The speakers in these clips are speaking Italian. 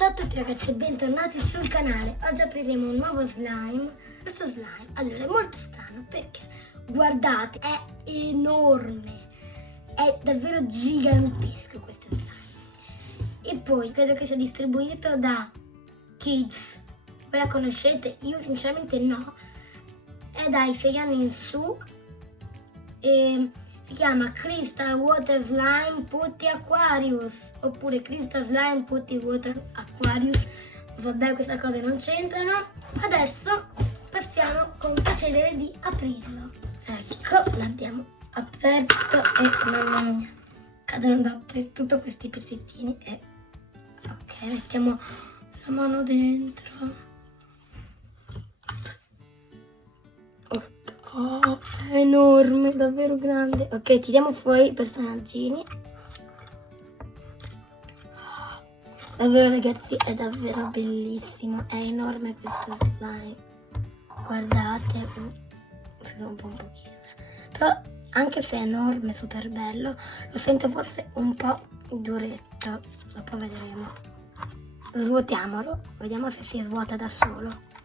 Ciao a tutti ragazzi e bentornati sul canale. Oggi apriremo un nuovo slime. Questo slime, allora, è molto strano perché, guardate, è enorme. È davvero gigantesco questo slime. E poi credo che sia distribuito da Kids. Voi la conoscete? Io sinceramente no. È dai 6 anni in su. E si chiama Crystal Water Slime Putty Aquarius, oppure Crystal Slime Putty Water Aquarius. Vabbè, queste cose non c'entrano. Adesso passiamo con procedere di aprirlo. Ecco, l'abbiamo aperto e mamma mia, cadono dappertutto questi pezzettini. E ok, mettiamo la mano dentro. Oh, è enorme, davvero grande. Ok, tiriamo fuori i personaggini. Davvero ragazzi, è davvero bellissimo. È enorme questo slime. Guardate, sono un pochino. Però anche se è enorme, super bello, lo sento forse un po' duretto. Dopo vedremo. Svuotiamolo, vediamo se si svuota da solo.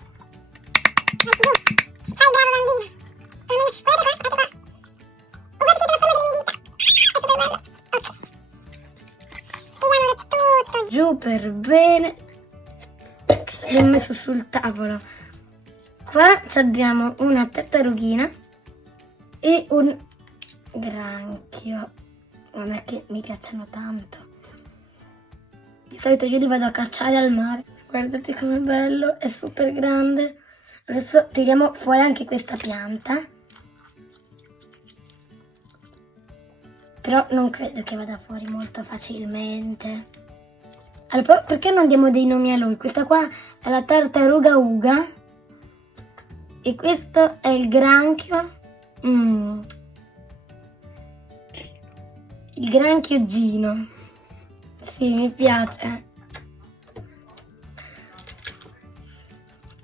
Giù per bene. L'ho messo sul tavolo. Qua abbiamo una tartarughina e un granchio. Non è che mi piacciono tanto. Di solito io li vado a cacciare al mare. Guardate com'è bello, è super grande. Adesso tiriamo fuori anche questa pianta. Però non credo che vada fuori molto facilmente. Allora, perché non diamo dei nomi a lui? Questa qua è la tartaruga Uga. E questo è il granchio. Il granchio Gino. Sì, mi piace.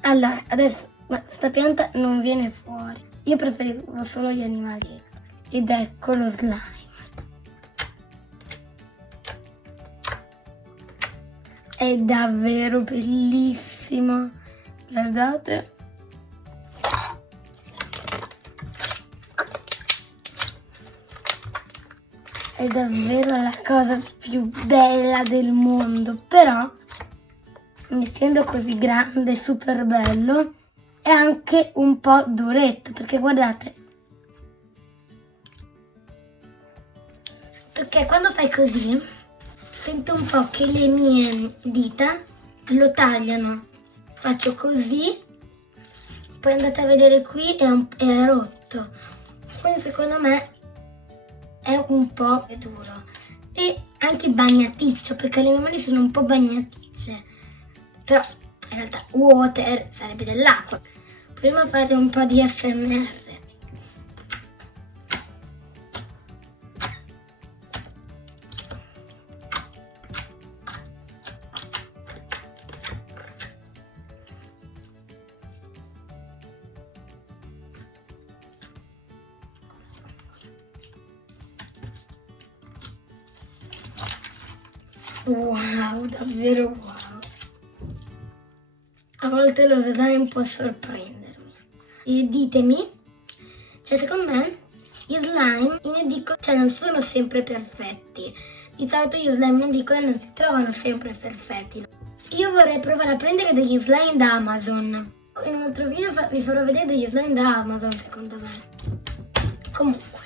Allora, adesso questa pianta non viene fuori. Io preferisco solo gli animali. Ed ecco lo slime. È davvero bellissimo. Guardate. È davvero la cosa più bella del mondo. Però, essendo così grande e super bello, è anche un po' duretto. Perché guardate. Perché quando fai così, sento un po' che le mie dita lo tagliano. Faccio così, poi andate a vedere qui, è rotto. Quindi secondo me è un po' duro. E anche bagnaticcio, perché le mie mani sono un po' bagnaticce. Però in realtà water sarebbe dell'acqua. Prima fare un po' di ASMR. Wow, davvero wow. A volte lo slime può sorprendermi. E ditemi, cioè secondo me gli slime in edicola non sono sempre perfetti. Di solito gli slime in edicola non si trovano sempre perfetti. Io vorrei provare a prendere degli slime da Amazon. In un altro video vi farò vedere degli slime da Amazon secondo me. Comunque.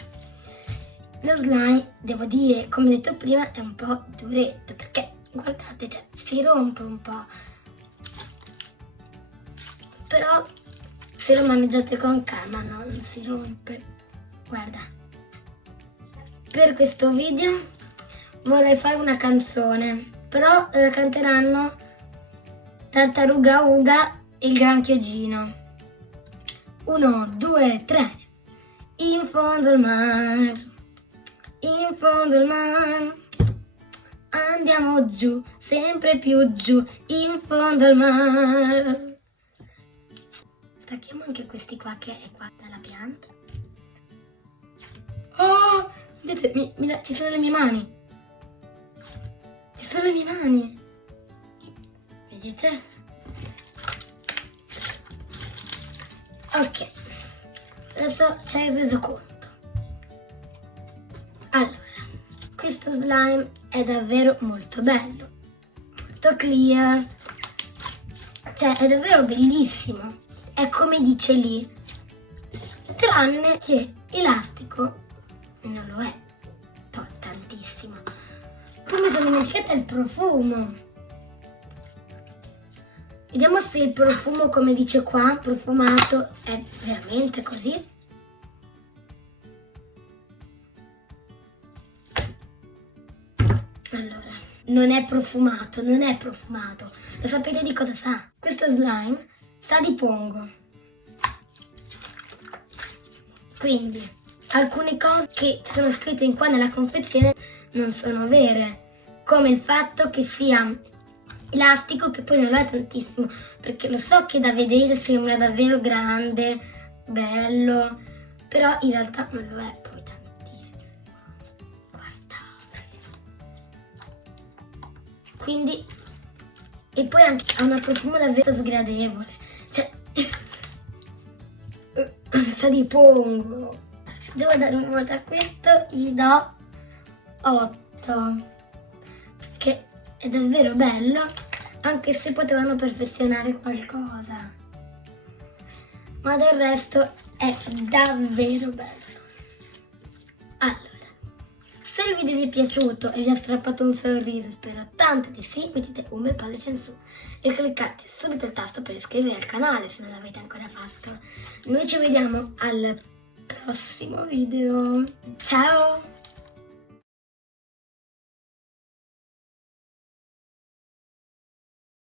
Lo slime, devo dire, come detto prima, è un po' duretto, perché, guardate, cioè, si rompe un po'. Però, se lo maneggiate con calma, no, non si rompe. Guarda. Per questo video vorrei fare una canzone, però la canteranno Tartaruga Uga e il Granchio Gino. 1, 2, 3. In fondo al mare. In fondo al mare, andiamo giù, sempre più giù, in fondo al mare. Stacchiamo anche questi qua che è qua dalla pianta. Oh, vedete, ci sono le mie mani. Ci sono le mie mani. vedete? Ok, adesso ci hai reso conto. Allora, questo slime è davvero molto bello, molto clear, cioè è davvero bellissimo, è come dice lì, tranne che elastico non lo è tantissimo. Poi mi sono dimenticata il profumo. Vediamo se il profumo, come dice qua, profumato, è veramente così. Allora, non è profumato, non è profumato. Lo sapete di cosa sa? Questo slime sa di pongo. Quindi, alcune cose che sono scritte in qua nella confezione non sono vere, come il fatto che sia elastico, che poi non lo è tantissimo, perché lo so che da vedere sembra davvero grande, bello, però in realtà non lo è poi tantissimo. Guardate. Quindi, e poi anche ha un profumo davvero sgradevole, cioè sa di pongo. Se devo dare un voto a questo, gli do 8, perché è davvero bello, anche se potevano perfezionare qualcosa, ma del resto è davvero bello. Allora, se il video vi è piaciuto e vi ha strappato un sorriso, spero tanto di sì, mettete un bel pollice in su e cliccate subito il tasto per iscrivervi al canale se non l'avete ancora fatto. Noi ci vediamo al prossimo video. Ciao!